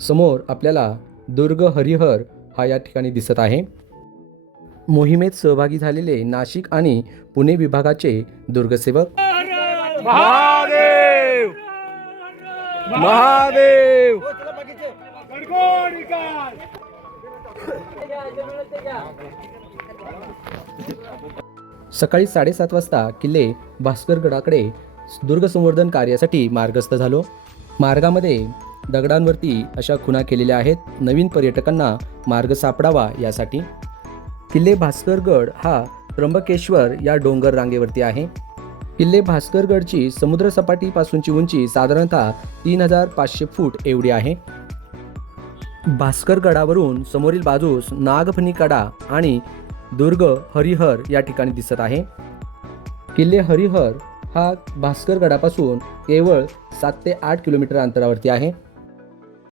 समोर आपल्याला दुर्ग हरिहर हा या ठिकाणी दिसत आहे. मोहिमेत सहभागी झालेले नाशिक आणि पुणे विभागाचे दुर्गसेवक. महादेव! महादेव! सकाळी साडेसात वाजता किल्ले भास्करगडाकडे दुर्ग संवर्धन कार्यासाठी मार्गस्थ झालो. मार्गामध्ये दगडांवरती अशा खुणा केलेल्या आहेत. नवीन पर्यटकांना मार्ग सापडावा यासाठी. किल्ले भास्करगड हा त्र्यंबकेश्वर या डोंगर रांगेवरती आहे. किल्ले भास्करगडची समुद्रसपाटीपासूनची उंची साधारणतः तीन हजार पाचशे फूट एवढी आहे. भास्करगडावरून समोरील बाजूस नागफणीकडा आणि दुर्ग हरिहर या ठिकाणी दिसत आहे. किल्ले हरिहर हा भास्करगडापासून केवळ सात ते आठ किलोमीटर अंतरावरती आहे.